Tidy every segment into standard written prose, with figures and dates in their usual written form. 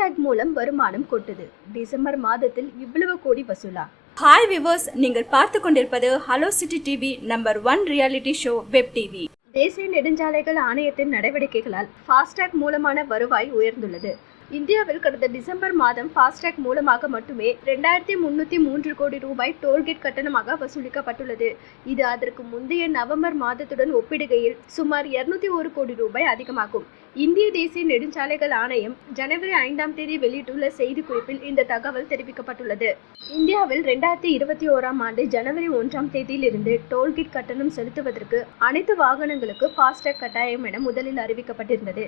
FASTag மூலம் வருமானம் கொட்டுது. டிசம்பர் மாதத்தில் இவ்வளவு கோடி வசூலா? ஹாய் விவர்ஸ், நீங்கள் பார்த்து கொண்டிருப்பது hello city TV number 1 reality show web TV. தேசிய நெடுஞ்சாலைகள் ஆணையத்தின் நடவடிக்கைகளால் ஃபாஸ்டாக் மூலமான வருவாய் உயர்ந்துள்ளது. இந்தியாவில் கடந்த டிசம்பர் மாதம் ஃபாஸ்டாக் மூலமாக மட்டுமே 2303 கோடி ரூபாய் டோல்கேட் கட்டணமாக வசூலிக்கப்பட்டுள்ளது. இது அதற்கு முந்தைய நவம்பர் மாதத்துடன் ஒப்பிடுகையில் சுமார் 201 கோடி ரூபாய் அதிகமாகும். இந்திய தேசிய நெடுஞ்சாலைகள் ஆணையம் ஜனவரி 5ஆம் தேதி வெளியிட்டுள்ள செய்திக்குறிப்பில் இந்த தகவல் தெரிவிக்கப்பட்டுள்ளது. இந்தியாவில் 2021ஆம் ஆண்டு ஜனவரி 1ஆம் தேதியிலிருந்து டோல்கேட் கட்டணம் செலுத்துவதற்கு அனைத்து வாகனங்களுக்கு ஃபாஸ்டாக் கட்டாயம் என முதலில் அறிவிக்கப்பட்டிருந்தது.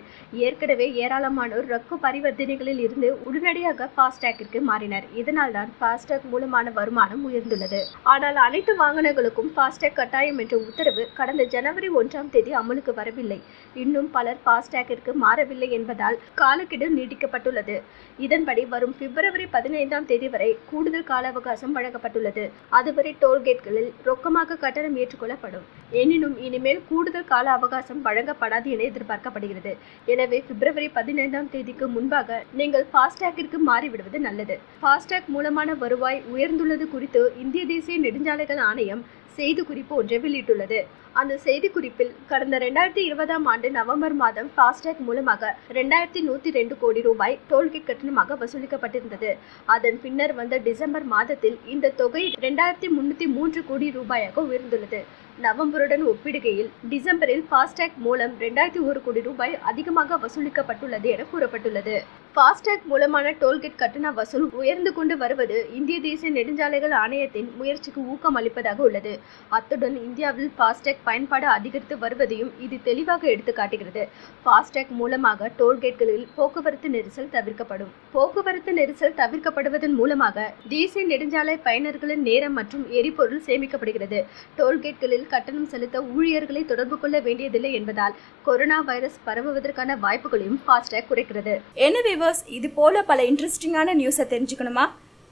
ஏற்கனவே ஏராளமானோர் ரொக்க பரிவர்த்தனைகளில் இருந்து உடனடியாக ஃபாஸ்டாக்கிற்கு மாறினர். இதனால் தான் ஃபாஸ்டாக் மூலமான வருமானம் உயர்ந்துள்ளது. ஆனால் அனைத்து வாகனங்களுக்கும் ஃபாஸ்டாக் கட்டாயம் என்ற உத்தரவு கடந்த ஜனவரி 1ஆம் தேதி அமலுக்கு வரவில்லை. இன்னும் பலர் ஃபாஸ்டாக் மாறவில்லை என்பதால் காலக்கெடு நீட்டிக்கப்பட்டுள்ளது. இதன்படி வரும் பிப்ரவரி 15ஆம் தேதி வரை கூடுதல் கால அவகாசம் வழங்கப்பட்டுள்ளது. அதுவரை டோல்கேட்களில் ரொக்கமாக கட்டணம் ஏற்றுக்கொள்ளப்படும். எனினும் இனிமேல் கூடுதல் கால அவகாசம் வழங்கப்படாது என எதிர்பார்க்கப்படுகிறது. எனவே பிப்ரவரி 15ஆம் தேதிக்கு முன்பாக நீங்கள் ஃபாஸ்டாக்கிற்கு மாறிவிடுவது நல்லது. ஃபாஸ்டாக் மூலமான வருவாய் உயர்ந்துள்ளது குறித்து இந்திய தேசிய நெடுஞ்சாலைகள் ஆணையம் செய்திக்குறிப்பு ஒன்றை வெளியிட்டுள்ளது. அந்த செய்திக்குறிப்பில் கடந்த 2020ஆம் ஆண்டு நவம்பர் மாதம் ஃபாஸ்டாக் மூலமாக 2102 கோடி ரூபாய் டோல்கேட் கட்டணமாக வசூலிக்கப்பட்டிருந்தது. அதன் பின்னர் வந்த டிசம்பர் மாதத்தில் இந்த தொகை 2303 கோடி ரூபாயாக உயர்ந்துள்ளது. நவம்பருடன் ஒப்பிடுகையில் டிசம்பரில் ஃபாஸ்டாக் மூலம் 2001 கோடி ரூபாய் அதிகமாக வசூலிக்கப்பட்டுள்ளது என கூறப்பட்டுள்ளது. ஃபாஸ்டாக் மூலமான டோல்கேட் கட்டண வசூல் உயர்ந்து கொண்டு வருவது இந்திய தேசிய நெடுஞ்சாலைகள் ஆணையத்தின் முயற்சிக்கு ஊக்கம் அளிப்பதாக உள்ளது. அத்துடன் இந்தியாவில் ஃபாஸ்டாக் பயன்பாடு அதிகரித்து வருவதையும் இது தெளிவாக எடுத்து காட்டுகிறது. ஃபாஸ்டாக் மூலமாக டோல்கேட்களில் போக்குவரத்து நெரிசல் தவிர்க்கப்படும். போக்குவரத்து நெரிசல் தவிர்க்கப்படுவதன் மூலமாக தேசிய நெடுஞ்சாலை பயனர்களின் நேரம் மற்றும் எரிபொருள் சேமிக்கப்படுகிறது. டோல்கேட்களில் கட்டணம் செலுத்த ஊழியர்களை தொடர்பு கொள்ள வேண்டியதில்லை என்பதால் கொரோனா வைரஸ் பரவுவதற்கான வாய்ப்புகளையும் ஃபாஸ்டாக் குறைக்கிறது. என்ன இது போல பல இன்ட்ரெஸ்டிங்கான நியூஸை தெரிஞ்சுக்கணுமா?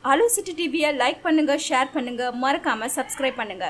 ஹலோ சிட்டி டிவியை லைக் பண்ணுங்க, ஷேர் பண்ணுங்க, மறக்காம சப்ஸ்கிரைப் பண்ணுங்க.